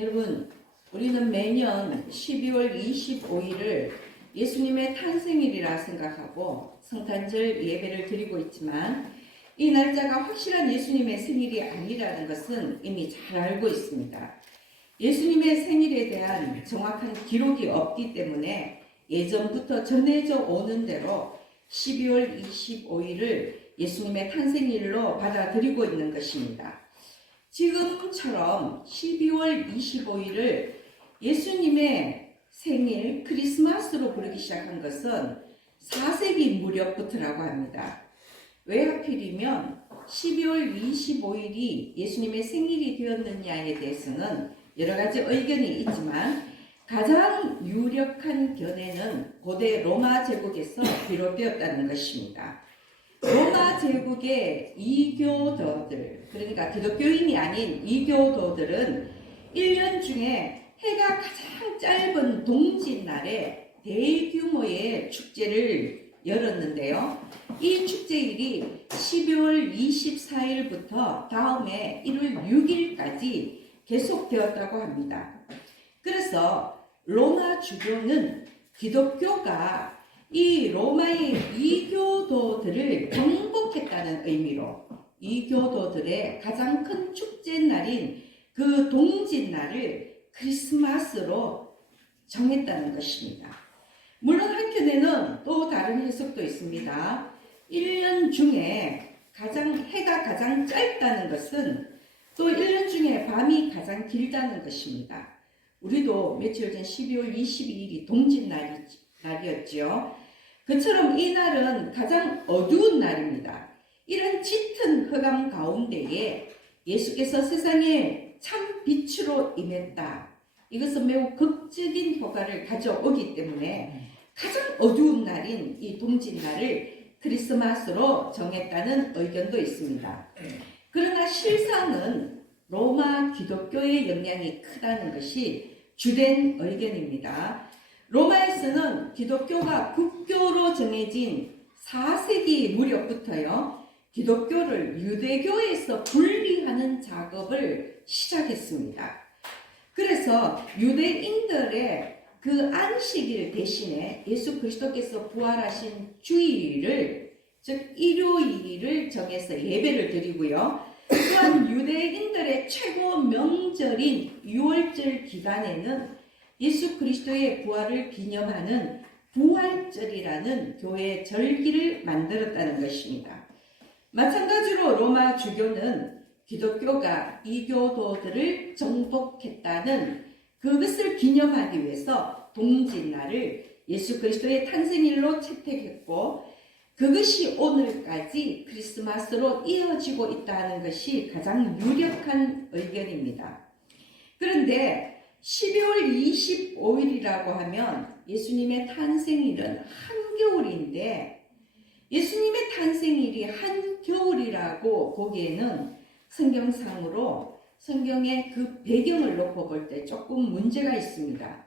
여러분, 우리는 매년 12월 25일을 예수님의 탄생일이라 생각하고 성탄절 예배를 드리고 있지만 이 날짜가 확실한 예수님의 생일이 아니라는 것은 이미 잘 알고 있습니다. 예수님의 생일에 대한 정확한 기록이 없기 때문에 예전부터 전해져 오는 대로 12월 25일을 예수님의 탄생일로 받아들이고 있는 것입니다. 지금처럼 12월 25일을 예수님의 생일 크리스마스로 부르기 시작한 것은 4세기 무렵부터라고 합니다. 왜 하필이면 12월 25일이 예수님의 생일이 되었느냐에 대해서는 여러 가지 의견이 있지만 가장 유력한 견해는 고대 로마 제국에서 비롯되었다는 것입니다. 로마 제국의 이교도들, 그러니까 기독교인이 아닌 이교도들은 1년 중에 해가 가장 짧은 동짓날에 대규모의 축제를 열었는데요. 이 축제일이 12월 24일부터 다음해 1월 6일까지 계속되었다고 합니다. 그래서 로마 주교는 기독교가 이 로마의 이교도들을 정복했다는 의미로 이교도들의 가장 큰 축제날인 그 동짓날을 크리스마스로 정했다는 것입니다. 물론 한편에는 또 다른 해석도 있습니다. 1년 중에 해가 가장 짧다는 것은 또 1년 중에 밤이 가장 길다는 것입니다. 우리도 며칠 전 12월 22일이 동짓날이었죠. 그처럼 이 날은 가장 어두운 날입니다. 이런 짙은 흑암 가운데에 예수께서 세상에 참 빛으로 임했다. 이것은 매우 극적인 효과를 가져오기 때문에 가장 어두운 날인 이 동짓날을 크리스마스로 정했다는 의견도 있습니다. 그러나 실상은 로마 기독교의 영향이 크다는 것이 주된 의견입니다. 로마에서는 기독교가 국교로 정해진 4세기 무렵부터요, 기독교를 유대교에서 분리하는 작업을 시작했습니다. 그래서 유대인들의 그 안식일 대신에 예수 그리스도께서 부활하신 주일을, 즉 일요일을 정해서 예배를 드리고요. 또한 유대인들의 최고 명절인 유월절 기간에는 예수 그리스도의 부활을 기념하는 부활절이라는 교회 절기를 만들었다는 것입니다. 마찬가지로 로마 주교는 기독교가 이교도들을 정복했다는 그것을 기념하기 위해서 동짓날을 예수 그리스도의 탄생일로 채택했고 그것이 오늘까지 크리스마스로 이어지고 있다는 것이 가장 유력한 의견입니다. 그런데 12월 25일이라고 하면 예수님의 탄생일은 한겨울인데 예수님의 탄생일이 한겨울이라고 보기에는 성경상으로 성경의 그 배경을 놓고 볼 때 조금 문제가 있습니다.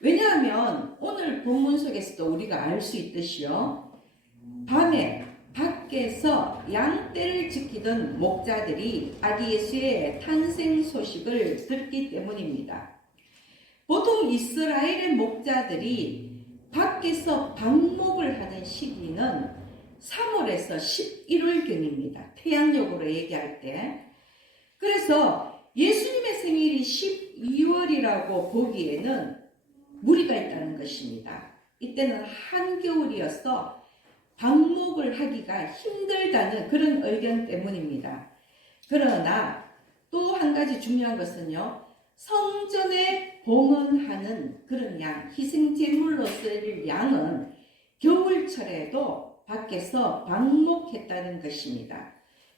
왜냐하면 오늘 본문 속에서도 우리가 알 수 있듯이요, 밤에 밖에서 양떼를 지키던 목자들이 아기 예수의 탄생 소식을 듣기 때문입니다. 보통 이스라엘의 목자들이 밖에서 방목을 하는 시기는 3월에서 11월경입니다. 태양력으로 얘기할 때. 그래서 예수님의 생일이 12월이라고 보기에는 무리가 있다는 것입니다. 이때는 한겨울이어서 방목을 하기가 힘들다는 그런 의견 때문입니다. 그러나 또 한 가지 중요한 것은요, 성전에 봉헌하는 그런 양, 희생제물로 쓰일 양은 겨울철에도 밖에서 방목했다는 것입니다.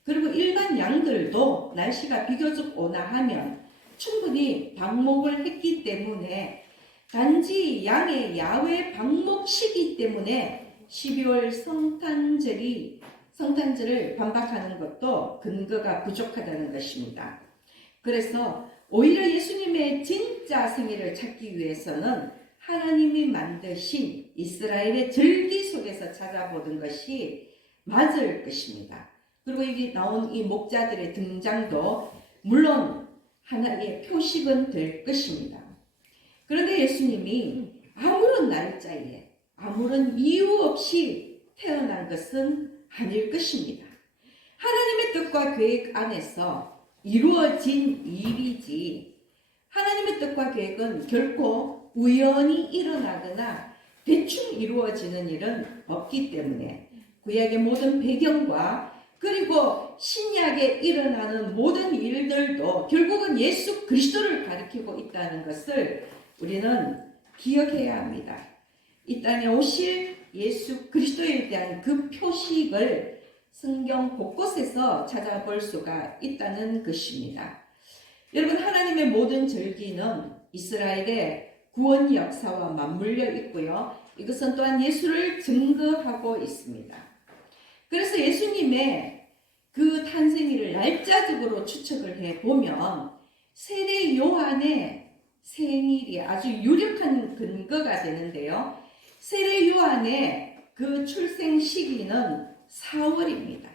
그리고 일반 양들도 날씨가 비교적 온화하면 충분히 방목을 했기 때문에 단지 양의 야외 방목 시기 때문에 12월 성탄절을 반박하는 것도 근거가 부족하다는 것입니다. 그래서 오히려 예수님의 진짜 생일을 찾기 위해서는 하나님이 만드신 이스라엘의 절기 속에서 찾아보는 것이 맞을 것입니다. 그리고 여기 나온 이 목자들의 등장도 물론 하나의 표식은 될 것입니다. 그런데 예수님이 아무런 날짜에 아무런 이유 없이 태어난 것은 아닐 것입니다. 하나님의 뜻과 계획 안에서 이루어진 일이지, 하나님의 뜻과 계획은 결코 우연히 일어나거나 대충 이루어지는 일은 없기 때문에 구약의 모든 배경과 그리고 신약에 일어나는 모든 일들도 결국은 예수 그리스도를 가리키고 있다는 것을 우리는 기억해야 합니다. 이 땅에 오실 예수 그리스도에 대한 그 표식을 성경 곳곳에서 찾아볼 수가 있다는 것입니다. 여러분, 하나님의 모든 절기는 이스라엘의 구원 역사와 맞물려 있고요. 이것은 또한 예수를 증거하고 있습니다. 그래서 예수님의 그 탄생일을 날짜적으로 추측을 해보면 세례 요한의 생일이 아주 유력한 근거가 되는데요. 세례 요한의 그 출생 시기는 4월입니다.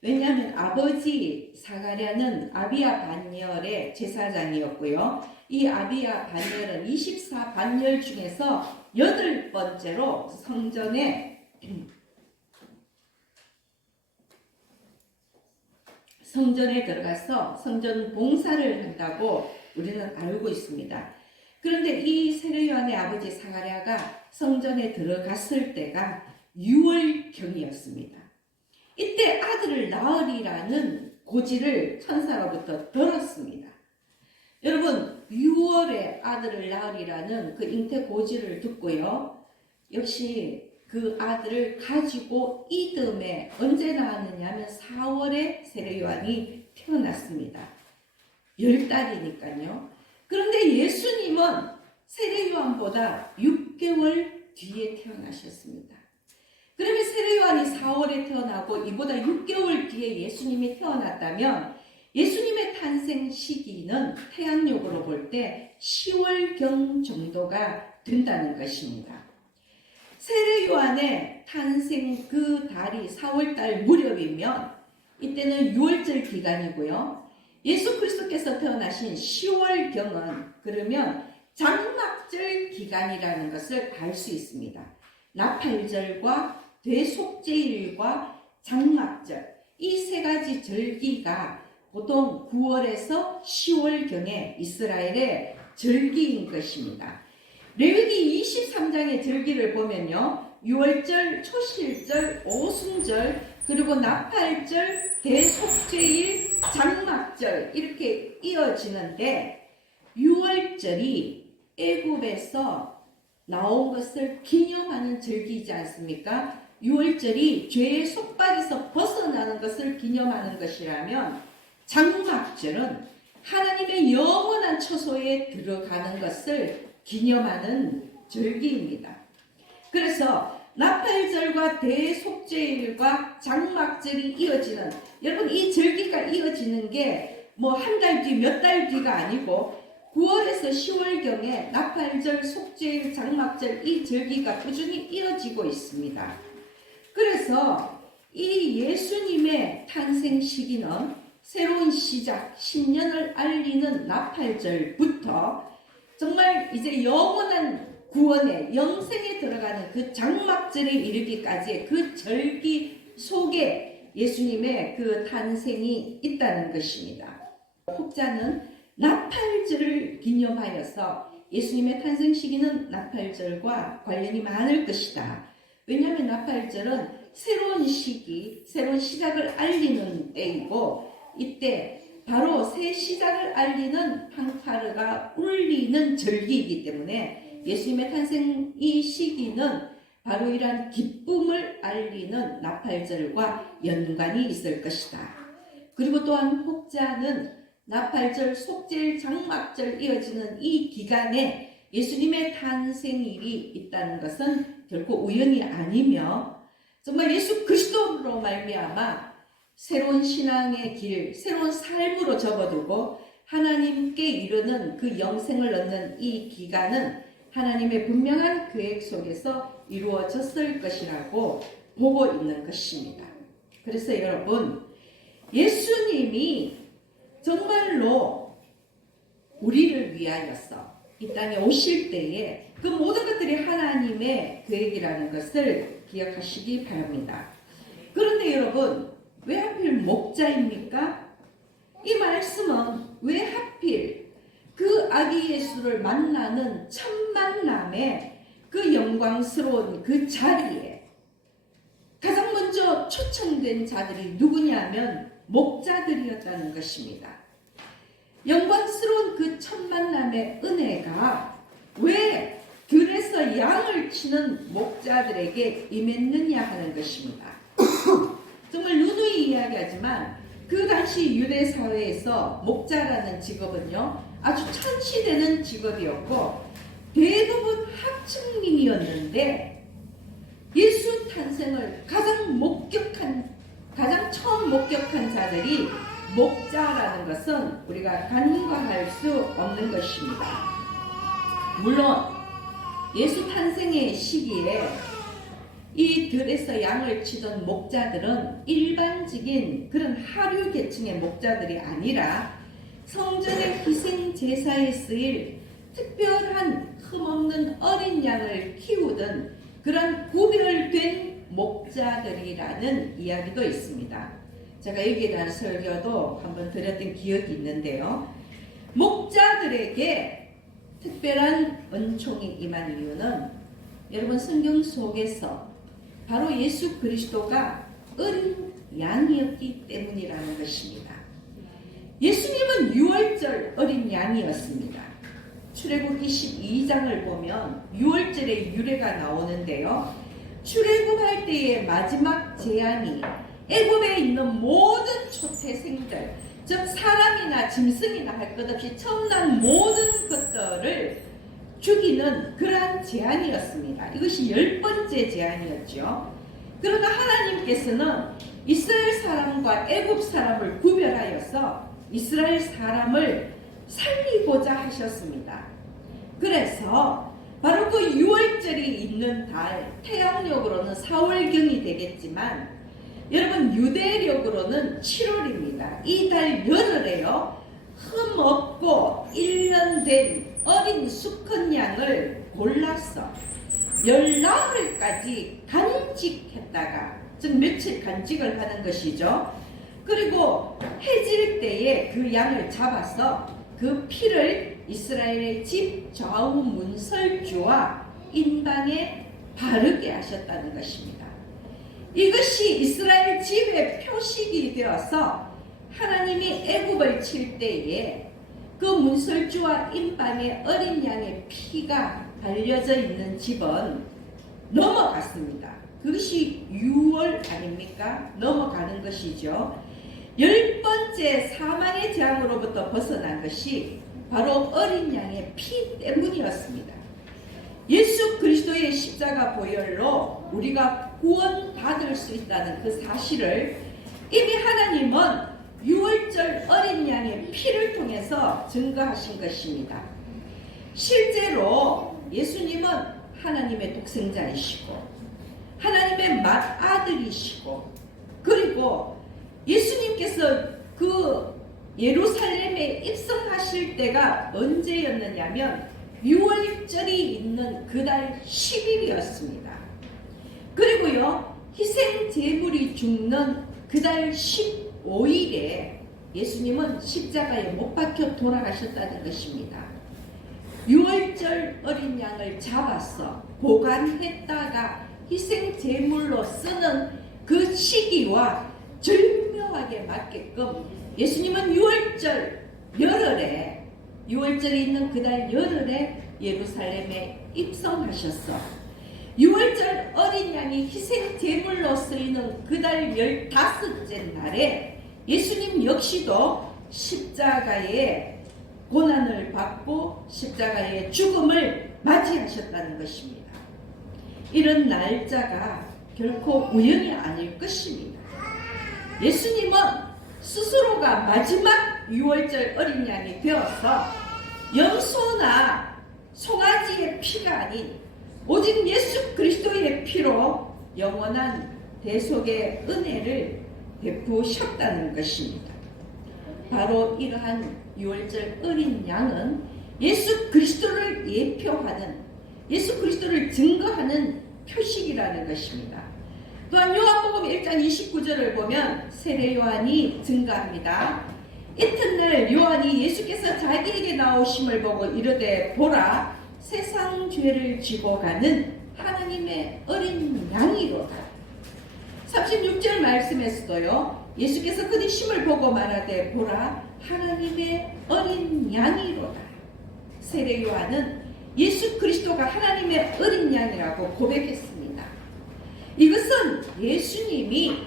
왜냐하면 아버지 사가랴는 아비야 반열의 제사장이었고요. 이 아비야 반열은 24반열 중에서 8번째로 성전에 들어가서 성전 봉사를 한다고 우리는 알고 있습니다. 그런데 이 세례 요한의 아버지 사가랴가 성전에 들어갔을 때가 6월경이었습니다. 이때 아들을 낳으리라는 고지를 천사로부터 들었습니다. 여러분, 6월에 아들을 낳으리라는 그 잉태 고지를 듣고요. 역시 그 아들을 가지고 이듬해 언제 낳았느냐 하면 4월에 세례 요한이 태어났습니다. 10달이니까요. 그런데 예수님은 세례 요한보다 6개월 뒤에 태어나셨습니다. 그러면 세례 요한이 4월에 태어나고 이보다 6개월 뒤에 예수님이 태어났다면 예수님의 탄생 시기는 태양력으로 볼 때 10월경 정도가 된다는 것입니다. 세례 요한의 탄생 그 달이 4월달 무렵이면 이때는 6월절 기간이고요. 예수 그리스도께서 태어나신 10월경은 그러면 장막절 기간이라는 것을 알 수 있습니다. 나팔절과 대속죄일과 장막절, 이 세 가지 절기가 보통 9월에서 10월경에 이스라엘의 절기인 것입니다. 레위기 23장의 절기를 보면요. 6월절, 초실절, 오순절, 그리고 나팔절, 대속죄일, 장막절 이렇게 이어지는데 6월절이 애굽에서 나온 것을 기념하는 절기이지 않습니까? 6월절이 죄의 속박에서 벗어나는 것을 기념하는 것이라면 장막절은 하나님의 영원한 처소에 들어가는 것을 기념하는 절기입니다. 그래서 나팔절과 대속죄일과 장막절이 이어지는, 여러분 이 절기가 이어지는 게 뭐 한 달 뒤, 몇 달 뒤가 아니고 9월에서 10월경에 나팔절, 속죄일, 장막절 이 절기가 꾸준히 이어지고 있습니다. 그래서 이 예수님의 탄생 시기는 새로운 시작, 신년을 알리는 나팔절부터 정말 이제 영원한 구원의 영생에 들어가는 그 장막절에 이르기까지의 그 절기 속에 예수님의 그 탄생이 있다는 것입니다. 혹자는 나팔절을 기념하여서 예수님의 탄생 시기는 나팔절과 관련이 많을 것이다. 왜냐하면 나팔절은 새로운 시기, 새로운 시작을 알리는 때이고 이때 바로 새 시작을 알리는 팡파르가 울리는 절기이기 때문에 예수님의 탄생 이 시기는 바로 이러한 기쁨을 알리는 나팔절과 연관이 있을 것이다. 그리고 또한 혹자는 나팔절, 속죄일, 장막절 이어지는 이 기간에 예수님의 탄생일이 있다는 것은 결코 우연이 아니며 정말 예수 그리스도로 말미암아 새로운 신앙의 길, 새로운 삶으로 접어들고 하나님께 이르는 그 영생을 얻는 이 기간은 하나님의 분명한 계획 속에서 이루어졌을 것이라고 보고 있는 것입니다. 그래서 여러분, 예수님이 정말로 위하여서 이 땅에 오실 때에 그 모든 것들이 하나님의 계획이라는 것을 기억하시기 바랍니다. 그런데 여러분, 왜 하필 목자입니까? 이 말씀은 왜 하필 그 아기 예수를 만나는 첫 만남의 그 영광스러운 그 자리에 가장 먼저 초청된 자들이 누구냐면 목자들이었다는 것입니다. 영광스러운 그 첫 만남의 은혜가 왜 들에서 양을 치는 목자들에게 임했느냐 하는 것입니다. 정말 누누이 이야기하지만 그 당시 유대 사회에서 목자라는 직업은요 아주 천시되는 직업이었고 대부분 하층민이었는데 예수 탄생을 가장 처음 목격한 자들이 목자라는 것은 우리가 간과할 수 없는 것입니다. 물론 예수 탄생의 시기에 이 들에서 양을 치던 목자들은 일반적인 그런 하류 계층의 목자들이 아니라 성전의 희생 제사에 쓰일 특별한 흠없는 어린 양을 키우던 그런 구별된 목자들이라는 이야기도 있습니다. 제가 여기에 대한 설교도 한번 드렸던 기억이 있는데요. 목자들에게 특별한 은총이 임한 이유는 여러분 성경 속에서 바로 예수 그리스도가 어린 양이었기 때문이라는 것입니다. 예수님은 6월절 어린 양이었습니다. 출애굽 22장을 보면 6월절의 유래가 나오는데요. 출애굽할 때의 마지막 제한이 애굽에 있는 모든 초태생들, 즉 사람이나 짐승이나 할 것 없이 처음 난 모든 것들을 죽이는 그러한 제한이었습니다. 이것이 10번째 제한이었죠. 그러나 하나님께서는 이스라엘 사람과 애굽 사람을 구별하여서 이스라엘 사람을 살리고자 하셨습니다. 그래서 바로 그 6월절이 있는 달, 태양력으로는 4월경이 되겠지만 여러분 유대력으로는 7월입니다. 이 달 열흘에요. 흠없고 1년 된 어린 수컷 양을 골라서 열나흘까지 간직했다가 즉 며칠 간직을 하는 것이죠. 그리고 해질 때에 그 양을 잡아서 그 피를 이스라엘의 집 좌우 문설주와 인방에 바르게 하셨다는 것입니다. 이것이 이스라엘 집의 표식이 되어서 하나님이 애굽을 칠 때에 그 문설주와 인방에 어린 양의 피가 발려져 있는 집은 넘어갔습니다. 그것이 6월 아닙니까? 넘어가는 것이죠. 10번째 사망의 재앙으로부터 벗어난 것이 바로 어린 양의 피 때문이었습니다. 예수 그리스도의 십자가 보혈로 우리가 구원받을 수 있다는 그 사실을 이미 하나님은 6월절 어린 양의 피를 통해서 증거하신 것입니다. 실제로 예수님은 하나님의 독생자이시고 하나님의 맏아들이시고 그리고 예수님께서 그 예루살렘에 입성하실 때가 언제였느냐면 6월절이 있는 그달 10일이었습니다. 그리고요 희생 제물이 죽는 그달 15일에 예수님은 십자가에 못 박혀 돌아가셨다는 것입니다. 6월절 어린 양을 잡아서 보관했다가 희생 제물로 쓰는 그 시기와 절묘하게 맞게끔 예수님은 6월절 열흘에 6월절이 있는 그달 열흘에 예루살렘에 입성하셨어. 6월절 어린 양이 희생 제물로 쓰이는 그달 15째 날에 예수님 역시도 십자가의 고난을 받고 십자가의 죽음을 맞이하셨다는 것입니다. 이런 날짜가 결코 우연이 아닐 것입니다. 예수님은 스스로가 마지막 6월절 어린 양이 되어서 염소나 송아지의 피가 아닌 오직 예수 그리스도의 피로 영원한 대속의 은혜를 베푸셨다는 것입니다. 바로 이러한 6월절 어린 양은 예수 그리스도를 예표하는, 예수 그리스도를 증거하는 표식이라는 것입니다. 또한 요한복음 1장 29절을 보면 세례 요한이 증거합니다. 이튿날 요한이 예수께서 자기에게 나오심을 보고 이르되 보라 세상 죄를 지고 가는 하나님의 어린 양이로다. 36절 말씀에서도요, 예수께서 그의 심을 보고 말하되 보라 하나님의 어린 양이로다. 세례 요한은 예수 그리스도가 하나님의 어린 양이라고 고백했습니다. 이것은 예수님이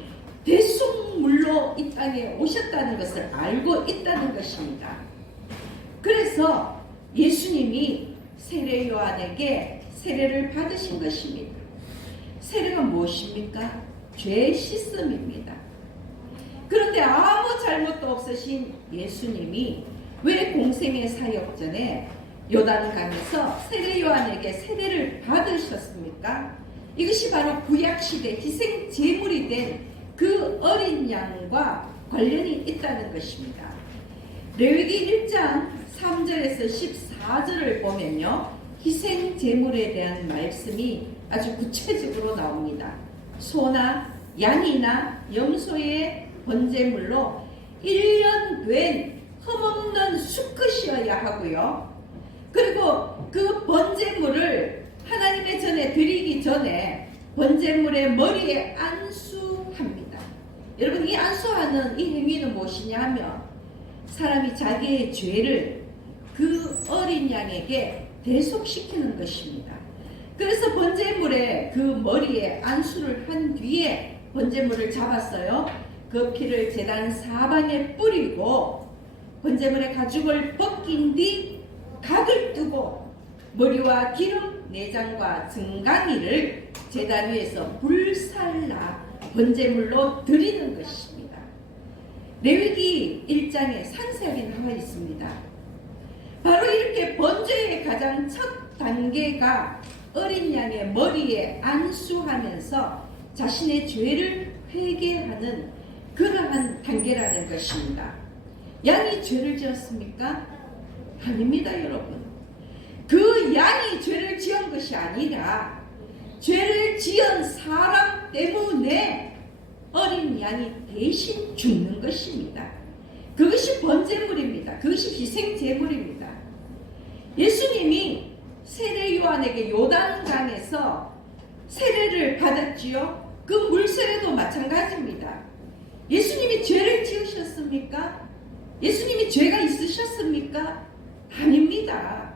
대속물로 이 땅에 오셨다는 것을 알고 있다는 것입니다. 그래서 예수님이 세례 요한에게 세례를 받으신 것입니다. 세례가 무엇입니까? 죄 씻음입니다. 그런데 아무 잘못도 없으신 예수님이 왜 공생의 사역 전에 요단강에서 세례 요한에게 세례를 받으셨습니까? 이것이 바로 구약시대 희생 제물이 된 그 어린 양과 관련이 있다는 것입니다. 레위기 1장 3절에서 14절을 보면요, 희생 제물에 대한 말씀이 아주 구체적으로 나옵니다. 소나 양이나 염소의 번제물로 1년 된 흠없는 수컷이어야 하고요. 그리고 그 번제물을 하나님의 전에 드리기 전에 번제물의 머리에 안수합니다. 여러분, 이 안수하는 이 행위는 무엇이냐 하면 사람이 자기의 죄를 그 어린 양에게 대속시키는 것입니다. 그래서 번제물의 그 머리에 안수를 한 뒤에 번제물을 잡았어요. 그 피를 제단 사방에 뿌리고 번제물의 가죽을 벗긴 뒤 각을 뜨고 머리와 기름, 내장과 증강이를 제단 위에서 불살라 번제물로 드리는 것입니다. 레위기 1장에 상세하게 나와 있습니다. 바로 이렇게 번제의 가장 첫 단계가 어린 양의 머리에 안수하면서 자신의 죄를 회개하는 그러한 단계라는 것입니다. 양이 죄를 지었습니까? 아닙니다, 여러분. 그 양이 죄를 지은 것이 아니라 죄를 지은 사람 때문에 어린 양이 대신 죽는 것입니다. 그것이 번제물입니다. 그것이 희생제물입니다. 예수님이 세례 요한에게 요단강에서 세례를 받았지요. 그 물세례도 마찬가지입니다. 예수님이 죄를 지으셨습니까? 예수님이 죄가 있으셨습니까? 아닙니다.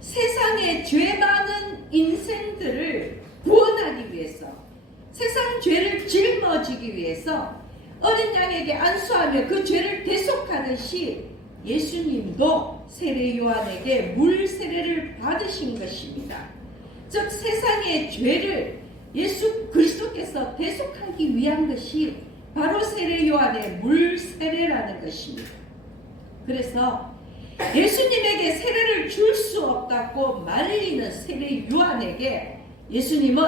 세상에 죄 많은 인생들을 구원하기 위해서, 세상 죄를 짊어지기 위해서 어린 양에게 안수하며 그 죄를 대속하듯이 예수님도 세례 요한에게 물 세례를 받으신 것입니다. 즉 세상의 죄를 예수 그리스도께서 대속하기 위한 것이 바로 세례 요한의 물 세례라는 것입니다. 그래서 예수님에게 세례를 줄 수 없다고 말리는 세례 요한에게 예수님은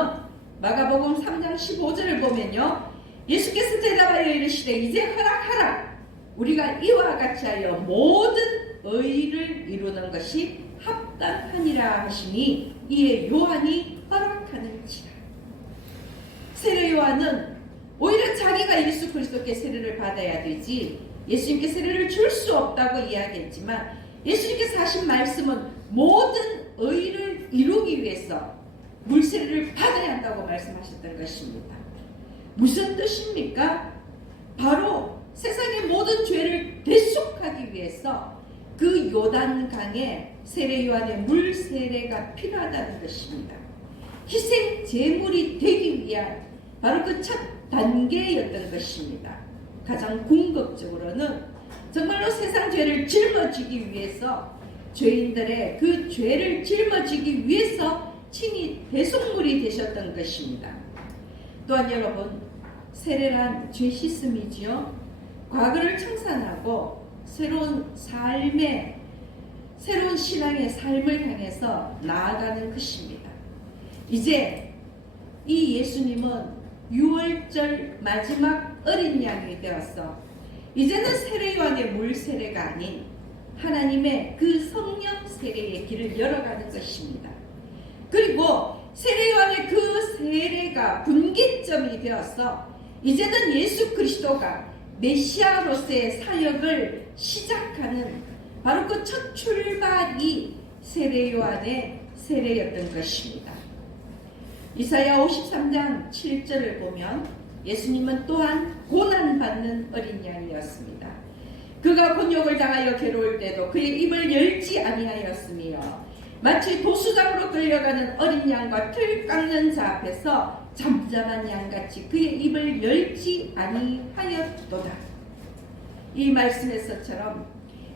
마가복음 3장 15절을 보면요, 예수께서 대답하여 이르시되 이제 허락하라. 우리가 이와 같이 하여 모든 의를 이루는 것이 합당하니라 하시니 이에 요한이 허락하는지라. 세례 요한은 오히려 자기가 예수 그리스도께 세례를 받아야 되지 예수님께 세례를 줄 수 없다고 이야기했지만, 예수님께서 하신 말씀은 모든 의를 이루기 위해서 물세례를 받아야 한다고 말씀하셨던 것입니다. 무슨 뜻입니까? 바로 세상의 모든 죄를 대속하기 위해서 그 요단강에 세례 요한의 물 세례가 필요하다는 것입니다. 희생 제물이 되기 위한 바로 그 첫 단계였던 것입니다. 가장 궁극적으로는 정말로 세상 죄를 짊어지기 위해서, 죄인들의 그 죄를 짊어지기 위해서 친히 대속물이 되셨던 것입니다. 또한 여러분, 세례란 죄 씻음이지요. 과거를 청산하고 새로운 삶의, 새로운 신앙의 삶을 향해서 나아가는 것입니다. 이제 이 예수님은 6월절 마지막 어린 양이 되어서 이제는 세례 요한의 물 세례가 아닌 하나님의 그 성령 세례의 길을 열어가는 것입니다. 그리고 세례요한의 그 세례가 분기점이 되어서 이제는 예수 그리스도가 메시아로서의 사역을 시작하는 바로 그 첫 출발이 세례요한의 세례였던 것입니다. 이사야 53장 7절을 보면 예수님은 또한 고난받는 어린 양이었습니다. 그가 곤욕을 당하여 괴로울 때도 그의 입을 열지 아니하였으며 마치 도수장으로 끌려가는 어린 양과 틀 깎는 자 앞에서 잠잠한 양같이 그의 입을 열지 아니하였도다. 이 말씀에서처럼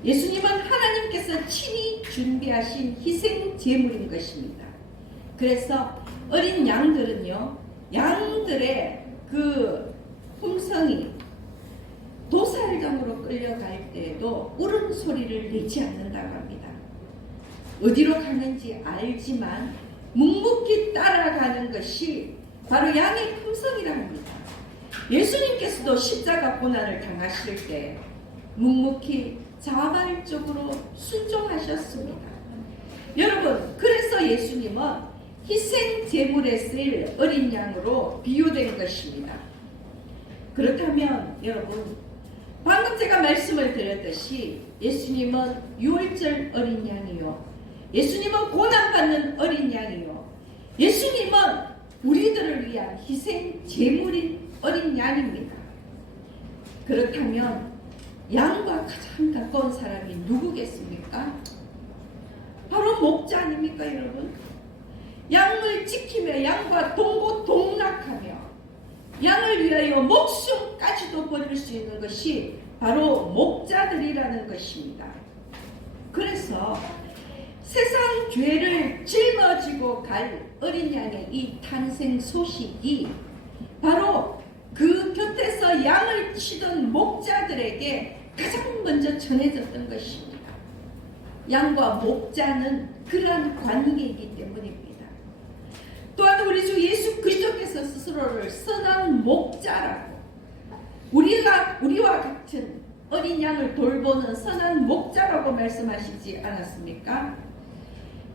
예수님은 하나님께서 친히 준비하신 희생 제물인 것입니다. 그래서 어린 양들은요, 양들의 그 품성이 도살장으로 끌려갈 때에도 울음소리를 내지 않는다고 합니다. 어디로 가는지 알지만 묵묵히 따라가는 것이 바로 양의 품성이라 합니다. 예수님께서도 십자가 고난을 당하실 때 묵묵히 자발적으로 순종하셨습니다. 여러분, 그래서 예수님은 희생 제물에 쓰일 어린 양으로 비유된 것입니다. 그렇다면 여러분, 방금 제가 말씀을 드렸듯이 예수님은 유월절 어린 양이요, 예수님은 고난받는 어린 양이요, 예수님은 우리들을 위한 희생 제물인 어린 양입니다. 그렇다면 양과 가장 가까운 사람이 누구겠습니까? 바로 목자 아닙니까, 여러분? 양을 지키며 양과 동고동락하며 양을 위하여 목숨까지도 버릴 수 있는 것이 바로 목자들이라는 것입니다. 그래서 세상 죄를 짊어지고 갈 어린 양의 이 탄생 소식이 바로 그 곁에서 양을 치던 목자들에게 가장 먼저 전해졌던 것입니다. 양과 목자는 그러한 관계이기 때문입니다. 또한 우리 주 예수 그리스도께서 스스로를 선한 목자라고, 우리와 같은 어린 양을 돌보는 선한 목자라고 말씀하시지 않았습니까?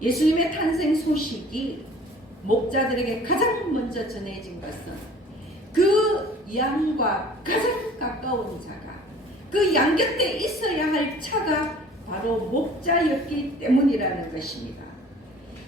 예수님의 탄생 소식이 목자들에게 가장 먼저 전해진 것은 그 양과 가장 가까운 자가, 그 양 곁에 있어야 할 자가 바로 목자였기 때문이라는 것입니다.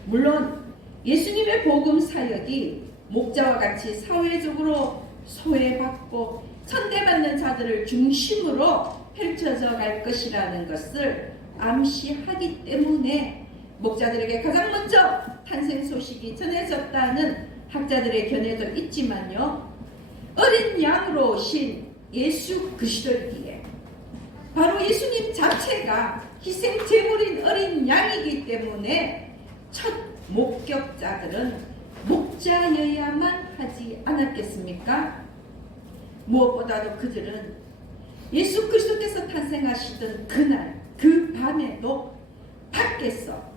물론 예수님의 복음 사역이 목자와 같이 사회적으로 소외받고 천대받는 자들을 중심으로 펼쳐져 갈 것이라는 것을 암시하기 때문에 목자들에게 가장 먼저 탄생 소식이 전해졌다는 학자들의 견해도 있지만요, 어린 양으로 오신 예수 그리스도이기에 바로 예수님 자체가 희생 제물인 어린 양이기 때문에 첫 목격자들은 목자여야만 하지 않았겠습니까? 무엇보다도 그들은 예수 그리스도께서 탄생하시던 그날 그 밤에도 밖에서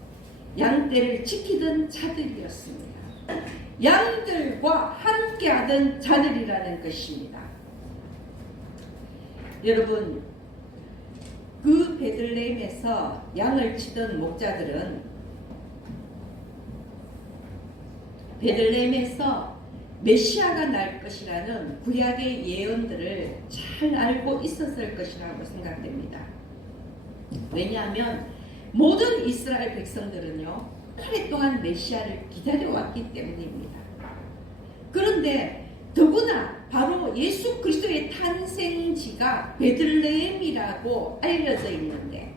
양떼를 지키던 자들이었습니다. 양들과 함께하던 자들이라는 것입니다. 여러분, 그 베들레헴에서 양을 치던 목자들은 베들레헴에서 메시아가 날 것이라는 구약의 예언들을 잘 알고 있었을 것이라고 생각됩니다. 왜냐하면 모든 이스라엘 백성들은요, 오랫동안 메시아를 기다려왔기 때문입니다. 그런데 더구나 바로 예수 그리스도의 탄생지가 베들레헴이라고 알려져 있는데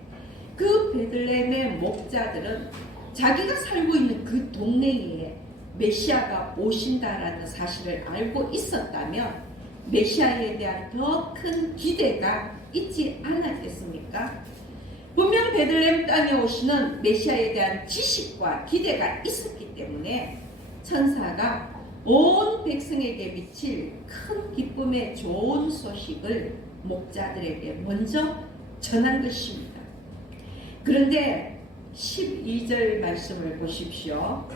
그 베들레헴의 목자들은 자기가 살고 있는 그 동네에 메시아가 오신다라는 사실을 알고 있었다면 메시아에 대한 더 큰 기대가 있지 않았겠습니까? 분명 베들레헴 땅에 오시는 메시아에 대한 지식과 기대가 있었기 때문에 천사가 온 백성에게 미칠 큰 기쁨의 좋은 소식을 목자들에게 먼저 전한 것입니다. 그런데 12절 말씀을 보십시오.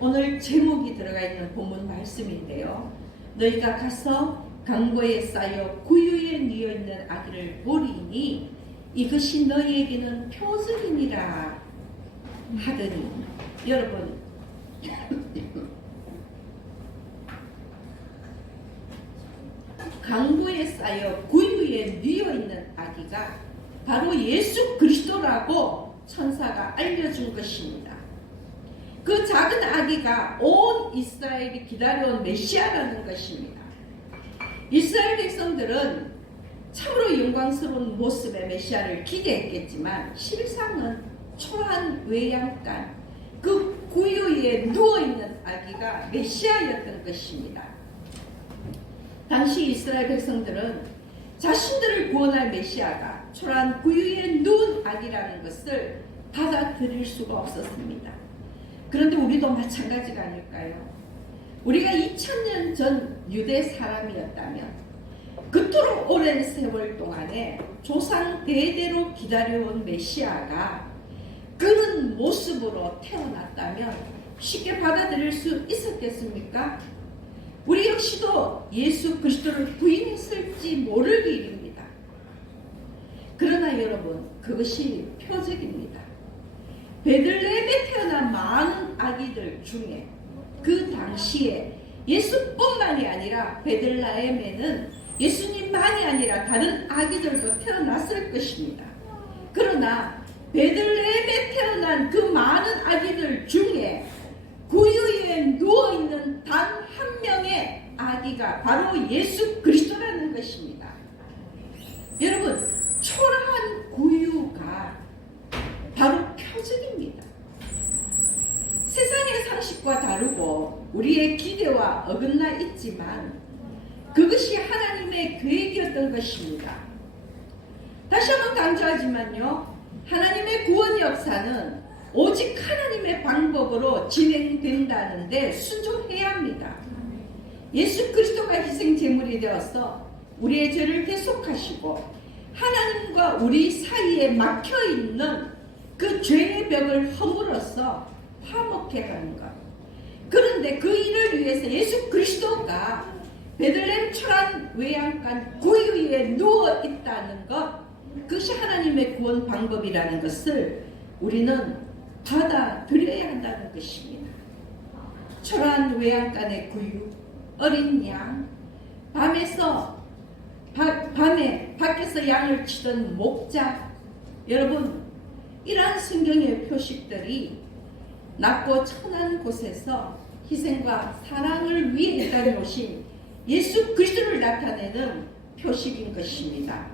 오늘 제목이 들어가 있는 본문 말씀인데요. 너희가 가서 강고에 쌓여 구유에 뉘어 있는 아기를 보리니 이것이 너희에게는 표적이니라 하더니 여러분 강보에 쌓여 구유에 뉘어있는 아기가 바로 예수 그리스도라고 천사가 알려준 것입니다. 그 작은 아기가 온 이스라엘이 기다려온 메시아라는 것입니다. 이스라엘 백성들은 참으로 영광스러운 모습의 메시아를 기대했겠지만 실상은 초라한 외양간 그 구유에 누워있는 아기가 메시아였던 것입니다. 당시 이스라엘 백성들은 자신들을 구원할 메시아가 초라한 구유에 누운 아기라는 것을 받아들일 수가 없었습니다. 그런데 우리도 마찬가지가 아닐까요? 우리가 2000년 전 유대 사람이었다면 그토록 오랜 세월 동안에 조상 대대로 기다려온 메시아가 그런 모습으로 태어났다면 쉽게 받아들일 수 있었겠습니까? 우리 역시도 예수 그리스도를 부인했을지 모를 일입니다. 그러나 여러분, 그것이 표적입니다. 베들레헴에 태어난 많은 아기들 중에 그 당시에 예수뿐만이 아니라 베들레헴에는 예수님만이 아니라 다른 아기들도 태어났을 것입니다. 그러나 베들레헴에 태어난 그 많은 아기들 중에 구유에 누워있는 단 한 명의 아기가 바로 예수 그리스도라는 것입니다. 여러분, 초라한 구유가 바로 표적입니다. 세상의 상식과 다르고 우리의 기대와 어긋나 있지만 그것이 하나님의 계획이었던 것입니다. 다시 한번 강조하지만요, 하나님의 구원 역사는 오직 하나님의 방법으로 진행된다는데 순종해야 합니다. 예수 그리스도가 희생 제물이 되어서 우리의 죄를 대속하시고 하나님과 우리 사이에 막혀있는 그 죄의 벽을 허물어서 화목해 하는 것. 그런데 그 일을 위해서 예수 그리스도가 베들레헴 초란 외양간 구유 위에 누워 있다는 것, 그것이 하나님의 구원 방법이라는 것을 우리는 받아들여야 한다는 것입니다. 초라한 외양간의 구유, 어린 양, 밤에 밖에서 양을 치던 목자. 여러분, 이러한 성경의 표식들이 낮고 천한 곳에서 희생과 사랑을 위해 내려오신 예수 그리스도를 나타내는 표식인 것입니다.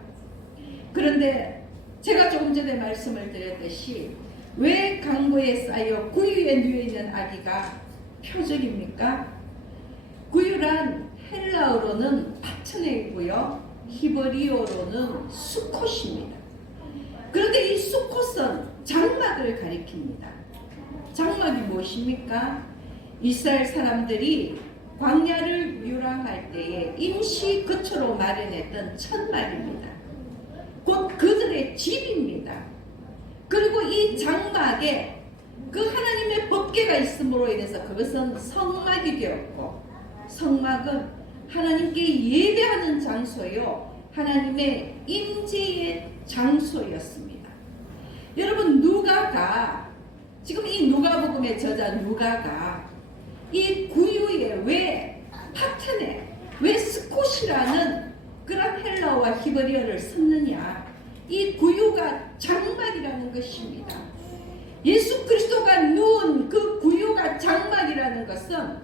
그런데 제가 조금 전에 말씀을 드렸듯이 왜 강보에 쌓여 구유에 누워있는 아기가 표적입니까? 구유란 헬라어로는 파트네이고요, 히브리어로는 수콧입니다. 그런데 이 수콧은 장막을 가리킵니다. 장막이 무엇입니까? 이스라엘 사람들이 광야를 유랑할 때에 임시 거처로 마련했던 천막입니다. 곧 그들의 집입니다. 그리고 이 장막에 그 하나님의 법궤가 있음으로 인해서 그것은 성막이 되었고, 성막은 하나님께 예배하는 장소요, 하나님의 임재의 장소였습니다. 여러분, 누가가, 지금 이 누가복음의 저자 누가가 이 구유에 왜 파테네, 왜 스콧이라는 그런 헬라어와 히브리어를 썼느냐? 이 구유가 장막이라는 것입니다. 예수 그리스도가 누운 그 구유가 장막이라는 것은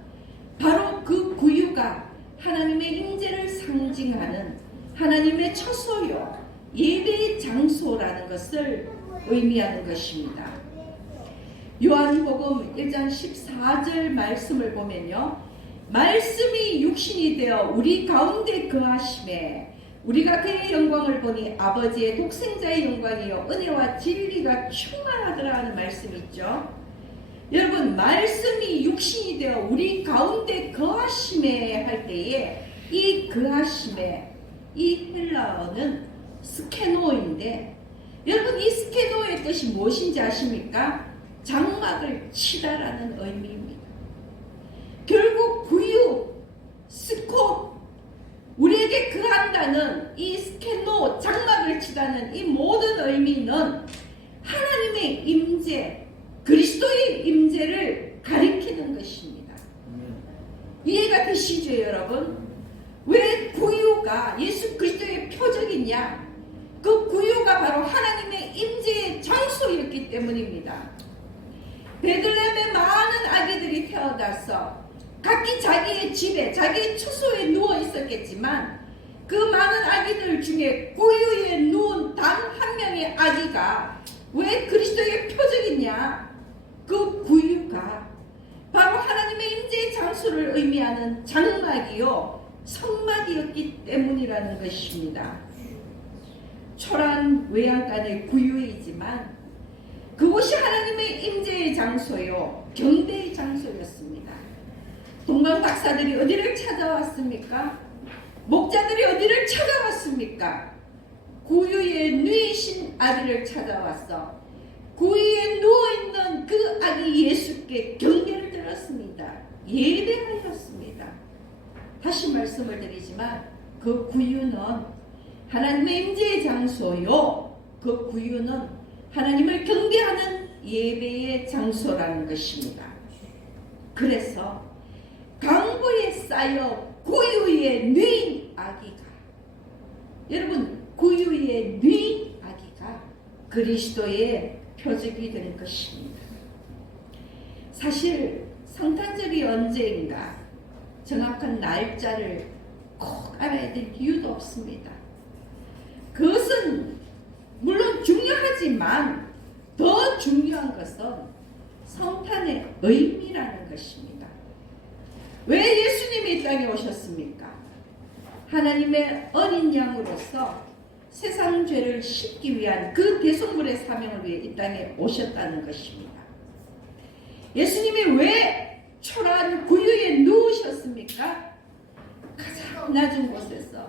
바로 그 구유가 하나님의 임재를 상징하는 하나님의 처소요, 예배의 장소라는 것을 의미하는 것입니다. 요한복음 1장 14절 말씀을 보면요, 말씀이 육신이 되어 우리 가운데 거하심에 우리가 그의 영광을 보니 아버지의 독생자의 영광이요 은혜와 진리가 충만하더라 하는 말씀이 있죠. 여러분, 말씀이 육신이 되어 우리 가운데 거하심에 할 때에 이 거하심에, 이 헬라어는 스케노인데, 여러분, 이 스케노의 뜻이 무엇인지 아십니까? 장막을 치다라는 의미입니다. 결국 구유, 스콧, 우리에게 그한다는 이 스케노 장막을 치다는 이 모든 의미는 하나님의 임재, 그리스도의 임재를 가리키는 것입니다. 이해가 되시죠, 여러분? 왜 구유가 예수 그리스도의 표적이냐? 그 구유가 바로 하나님의 임재의 장소였기 때문입니다. 베들레헴에 많은 아기들이 태어나서 각기 자기의 집에, 자기의 처소에 누워 있었겠지만 그 많은 아기들 중에 구유에 누운 단 한 명의 아기가 왜 그리스도의 표적이냐? 그 구유가 바로 하나님의 임재의 장소를 의미하는 장막이요 성막이었기 때문이라는 것입니다. 초라한 외양간의 구유이지만 그곳이 하나님의 임재의 장소요 경배의 장소였습니다. 동방 박사들이 어디를 찾아왔습니까? 목자들이 어디를 찾아왔습니까? 구유에 누이신 아기를 찾아왔어 구유에 누워있는 그 아기 예수께 경배를 드렸습니다. 예배하였습니다. 다시 말씀을 드리지만 그 구유는 하나님의 임재의 장소요 그 구유는 하나님을 경배하는 예배의 장소라는 것입니다. 그래서 강보에 쌓여 구유에 누인 아기가 여러분 구유에 누인 아기가 그리스도의 표적이 될 것입니다. 사실 성탄절이 언제인가 정확한 날짜를 꼭 알아야 될 이유도 없습니다. 그것은 물론 중요하지만 더 중요한 것은 성탄의 의미라는 것입니다. 왜 예수님이 이 땅에 오셨습니까? 하나님의 어린 양으로서 세상 죄를 씻기 위한 그 대속물의 사명을 위해 이 땅에 오셨다는 것입니다. 예수님이 왜 초라한 구유에 누우셨습니까? 가장 낮은 곳에서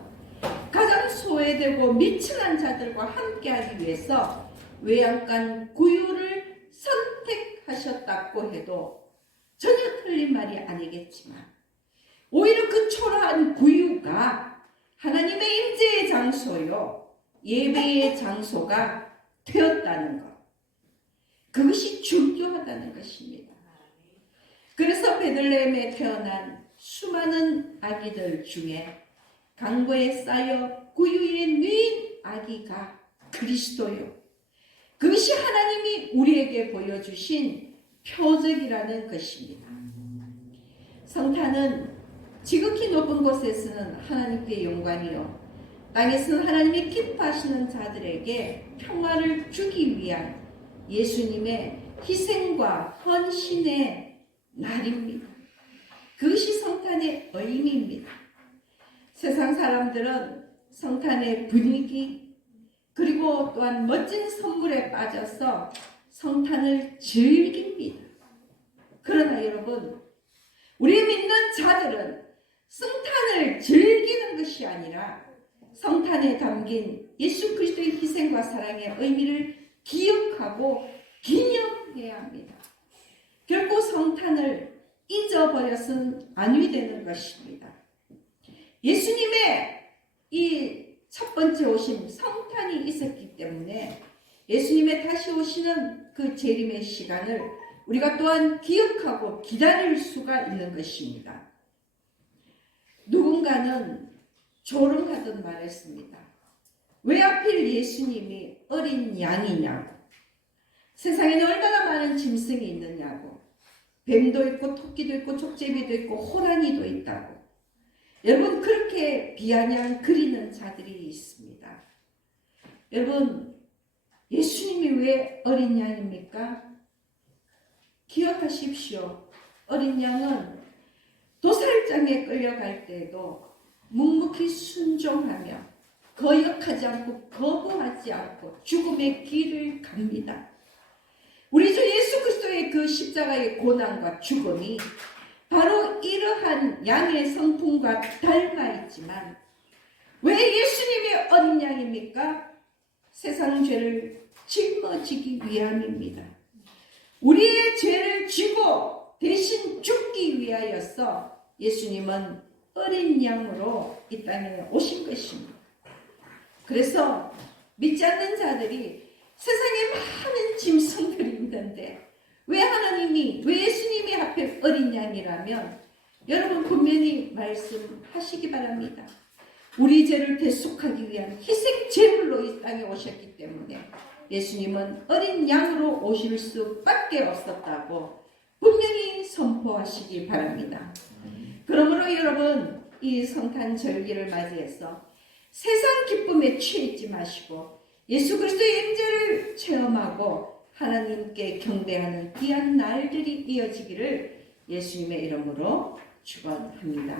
가장 소외되고 미천한 자들과 함께하기 위해서 외양간 구유를 선택하셨다고 해도 전혀 틀린 말이 아니겠지만 오히려 그 초라한 구유가 하나님의 임재의 장소요 예배의 장소가 되었다는 것 그것이 중요하다는 것입니다. 그래서 베들레헴에 태어난 수많은 아기들 중에 강보에 쌓여 구유에 누인 아기가 그리스도요 그것이 하나님이 우리에게 보여주신 표적이라는 것입니다. 성탄은 지극히 높은 곳에서는 하나님께 영광이요 땅에서는 하나님이 기뻐하시는 자들에게 평화를 주기 위한 예수님의 희생과 헌신의 날입니다. 그것이 성탄의 의미입니다. 세상 사람들은 성탄의 분위기 그리고 또한 멋진 선물에 빠져서 성탄을 즐깁니다. 그러나 여러분 우리 믿는 자들은 성탄을 즐기는 것이 아니라 성탄에 담긴 예수 그리스도의 희생과 사랑의 의미를 기억하고 기념해야 합니다. 결코 성탄을 잊어버려서는 아니 되는 것입니다. 예수님의 이 첫 번째 오심 성탄이 있었기 때문에 예수님의 다시 오시는 그 재림의 시간을 우리가 또한 기억하고 기다릴 수가 있는 것입니다. 누군가는 조롱하듯 말했습니다. 왜 하필 예수님이 어린 양이냐고 세상에는 얼마나 많은 짐승이 있느냐고 뱀도 있고 토끼도 있고 족제비도 있고 호랑이도 있다고 여러분 그렇게 비아냥 그리는 자들이 있습니다. 여러분 예수님이 왜 어린 양입니까? 기억하십시오. 어린 양은 도살장에 끌려갈 때에도 묵묵히 순종하며 거역하지 않고 거부하지 않고 죽음의 길을 갑니다. 우리 주 예수 그리스도의 그 십자가의 고난과 죽음이 바로 이러한 양의 성품과 닮아 있지만 왜 예수님이 어린 양입니까? 세상 죄를 짊어지기 위함입니다. 우리의 죄를 지고 대신 죽기 위하여서 예수님은 어린 양으로 이 땅에 오신 것입니다. 그래서 믿지 않는 자들이 세상에 많은 짐승들이 있는데 왜 하나님이, 왜 예수님이 하필 어린 양이라면 여러분 분명히 말씀하시기 바랍니다. 우리 죄를 대속하기 위한 희생 제물로 이 땅에 오셨기 때문에 예수님은 어린 양으로 오실 수밖에 없었다고 분명히 선포하시기 바랍니다. 그러므로 여러분 이 성탄 절기를 맞이해서 세상 기쁨에 취했지 마시고 예수 그리스도의 임재를 체험하고 하나님께 경배하는 귀한 날들이 이어지기를 예수님의 이름으로 축원합니다.